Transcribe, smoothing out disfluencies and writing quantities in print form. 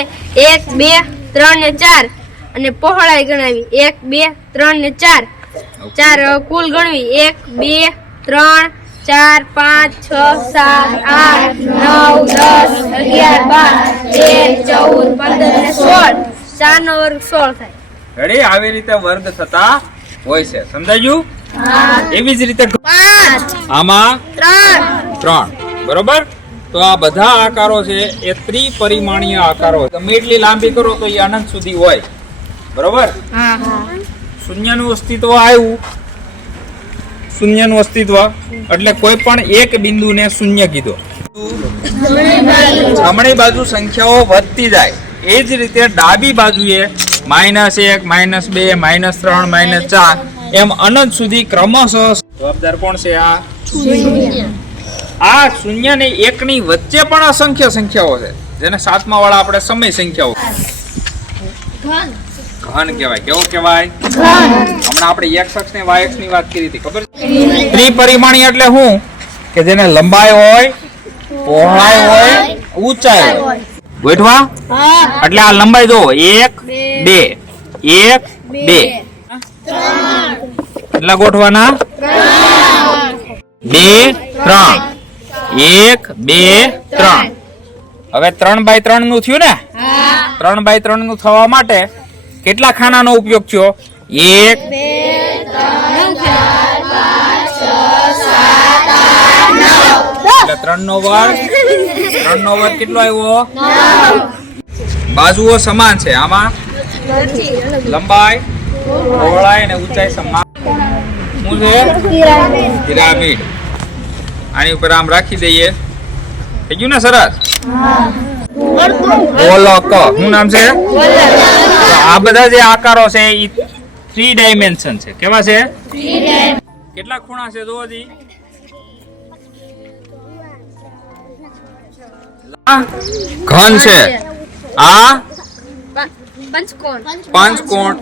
1 2 3 ને 4 અને પહોળાઈ ગણાવી 1 2 3 ને 4 4 કુલ ગણવી 1 2 3 4 5 6 7 8 9 10 11 12 13 14 15 ને 16 4 નો વર્ગ 16 થાય. રેડી? આવી રીતે વર્ગ થતા હોય છે. સમજાયું? એવી જ રીતે 5 આમાં 3 3. બરોબર? તો આ બધા આકારો છે એ ત્રિપરિમાણીય આકારો. ગમે એટલી લાંબી કરો તો એ અનંત સુધી હોય. બરોબર? શૂન્યનું અસ્તિત્વ આવ્યું. શૂન્યનું અસ્તિત્વ એટલે કોઈ પણ એક બિંદુને શૂન્ય કીધો. જમણી બાજુ સંખ્યાઓ વધતી જાય. એ જ રીતે ડાબી બાજુએ -1 -2 -3 -4 એમ અનંત સુધી ક્રમશઃ જવાબદાર કોણ છે? આ શૂન્ય ને એક ની વચ્ચે પણ અસંખ્ય સંખ્યાઓ છે જેને સાતમા વાળા આપણે સમય સંખ્યાઓ ઘન કહેવાય. કેવો કહેવાય? હમણાં આપણે x અક્ષ ને y અક્ષ ની વાત કરી હતી, ખબર છે? ત્રિપરિમાણીય એટલે શું? કે જેને લંબાઈ હોય, પહોળાઈ હોય, ઊંચાઈ હોય. ગોઠવા એટલે આ લંબાઈ જો 1 2 1 2 કેટલા ગોઠવાના? 2 3 1 2 3. હવે 3x3 નું થયું ને? 3x3 નું થવા માટે કેટલા ખાનાનો ઉપયોગ થયો? 1 2 3 નો વર્ગ. 3 નો વર્ગ કેટલો આવ્યો? 9. બાજુઓ સમાન છે. આમાં લંબાઈ, પહોળાઈ અને ઊંચાઈ સમાન. શું છે? પિરામિડ. આની ઉપર આમ રાખી દઈએ. થઈ ગયું ને? સરસ. ગોલક. શું નામ છે? આ બધા જે આકારો છે એ 3 ડાયમેન્શન છે. કેવા છે? કેટલા ખૂણા છે? જોવો જી. ઘન છે. આ પંચકોણ.